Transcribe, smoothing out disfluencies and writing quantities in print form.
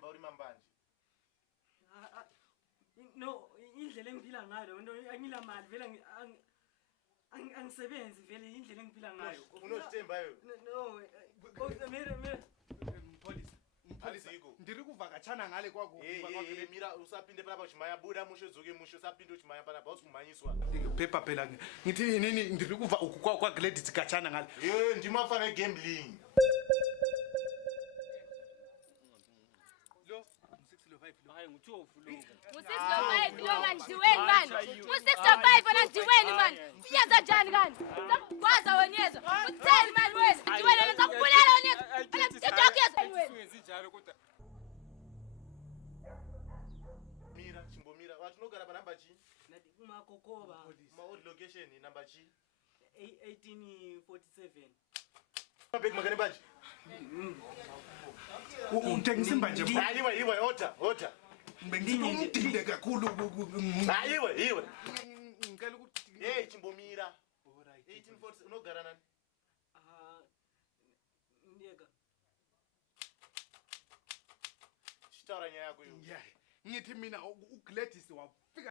Themba uri mambanje. No, indlela engiphila ngayo nto angila mali vele angisebenzi vele indlela engiphila ngayo. Unothemba yo. No, mira. Mphalisa. Ndiri kuvakachana ngale kwako. Mira usapinde pala pachimaya buda musho dzoke musho usapinde uchimaya pala boss kumanyiswa. Paper phela ngithi nini ndiri kuva ukukwa kwa Glady tikachana ngale. Ndimafana gambling. Lo 605 lo. Hayi ngu12 lo. Ngu605 lo man ndiweni man. Ngu605 na ndiweni man. Uyenza njani kani? Ngikwaza wonyezwa. Utheni man wezi? Ndiweni lenza kubulela wonyezwa. Phela mthethokeza wena. Singenzinjalo kodwa Mira chimbomira wati unogara pa number chi? Nati kumakokoba. Ma old location number chi? 1847. Mabek magane banje. Uthengisa manje. Hayiwe order. Ngidile kakhulu. Hayiwe. Ngicela ukuthi chimbomira. 1840 unogara nani? Ndiyeka. Chitaura nyaya yako yo. ngithi mina uGladys wa